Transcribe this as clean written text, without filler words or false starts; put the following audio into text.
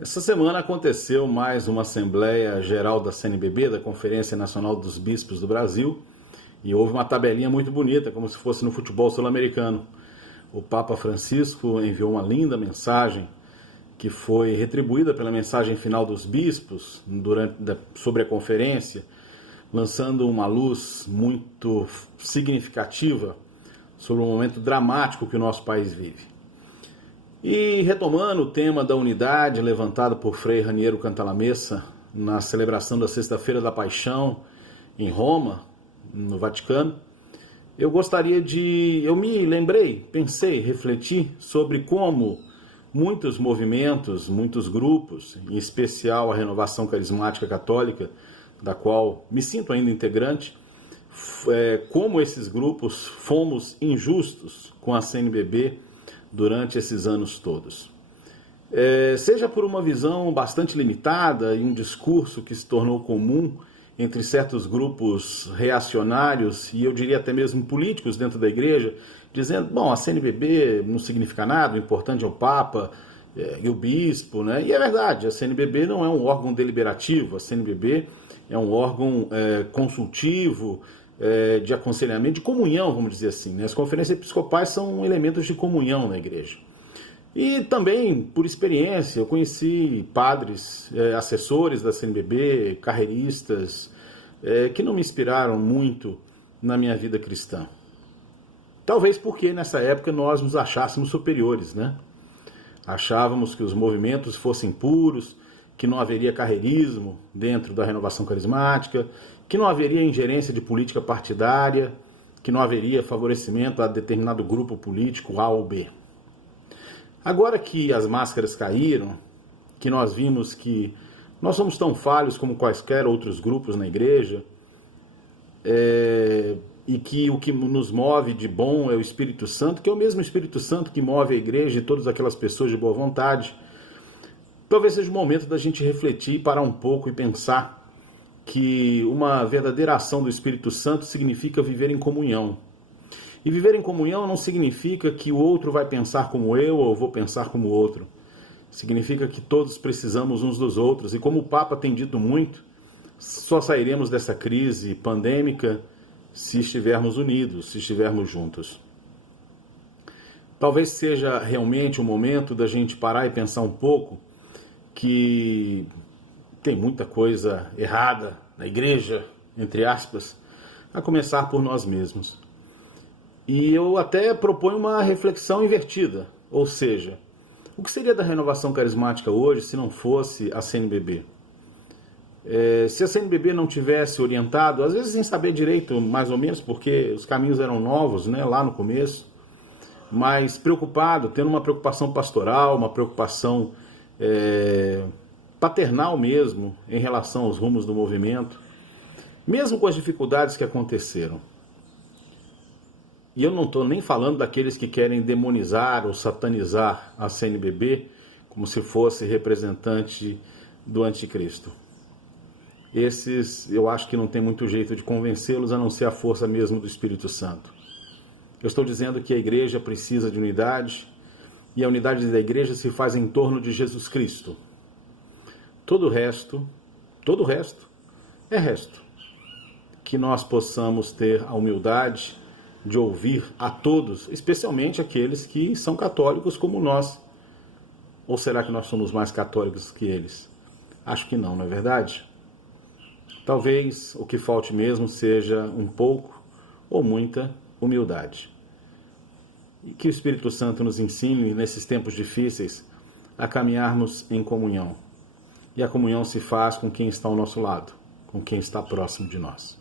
Essa semana aconteceu mais uma Assembleia Geral da CNBB, da Conferência Nacional dos Bispos do Brasil, e houve uma tabelinha muito bonita, como se fosse no futebol sul-americano. O Papa Francisco enviou uma linda mensagem que foi retribuída pela mensagem final dos bispos sobre a conferência, lançando uma luz muito significativa sobre o momento dramático que o nosso país vive. E retomando o tema da unidade levantado por Frei Raniero Cantalamessa na celebração da Sexta-feira da Paixão em Roma, no Vaticano, eu me lembrei, pensei, refleti sobre como muitos movimentos, muitos grupos, em especial a Renovação Carismática Católica, da qual me sinto ainda integrante, como esses grupos fomos injustos com a CNBB durante esses anos todos. Seja por uma visão bastante limitada e um discurso que se tornou comum entre certos grupos reacionários e eu diria até mesmo políticos dentro da igreja, dizendo, bom, a CNBB não significa nada, o importante é o Papa e o Bispo, né? E é verdade, a CNBB não é um órgão deliberativo, a CNBB é um órgão consultivo, de aconselhamento, de comunhão, vamos dizer assim, né? As conferências episcopais são elementos de comunhão na igreja. E também, por experiência, eu conheci padres, assessores da CNBB, carreiristas, que não me inspiraram muito na minha vida cristã. Talvez porque nessa época nós nos achássemos superiores, né? Achávamos que os movimentos fossem puros, que não haveria carreirismo dentro da renovação carismática, que não haveria ingerência de política partidária, que não haveria favorecimento a determinado grupo político A ou B. Agora que as máscaras caíram, que nós vimos que nós somos tão falhos como quaisquer outros grupos na igreja, e que o que nos move de bom é o Espírito Santo, que é o mesmo Espírito Santo que move a igreja e todas aquelas pessoas de boa vontade, talvez seja o momento da gente refletir, parar um pouco e pensar que uma verdadeira ação do Espírito Santo significa viver em comunhão. E viver em comunhão não significa que o outro vai pensar como eu ou eu vou pensar como o outro. Significa que todos precisamos uns dos outros. E como o Papa tem dito muito, só sairemos dessa crise pandêmica se estivermos unidos, se estivermos juntos. Talvez seja realmente o momento da gente parar e pensar um pouco que tem muita coisa errada na igreja, entre aspas, a começar por nós mesmos. E eu até proponho uma reflexão invertida, ou seja, o que seria da renovação carismática hoje se não fosse a CNBB? Se a CNBB não tivesse orientado, às vezes sem saber direito, mais ou menos, porque os caminhos eram novos, né, lá no começo, mas preocupado, tendo uma preocupação pastoral, uma preocupação paternal mesmo em relação aos rumos do movimento, mesmo com as dificuldades que aconteceram. E eu não estou nem falando daqueles que querem demonizar ou satanizar a CNBB como se fosse representante do anticristo. Esses eu acho que não tem muito jeito de convencê-los a não ser a força mesmo do Espírito Santo. Eu estou dizendo que a igreja precisa de unidade e a unidade da igreja se faz em torno de Jesus Cristo. Todo o resto é resto. Que nós possamos ter a humildade de ouvir a todos, especialmente aqueles que são católicos como nós. Ou será que nós somos mais católicos que eles? Acho que não, não é verdade? Talvez o que falte mesmo seja um pouco ou muita humildade. E que o Espírito Santo nos ensine, nesses tempos difíceis, a caminharmos em comunhão. E a comunhão se faz com quem está ao nosso lado, com quem está próximo de nós.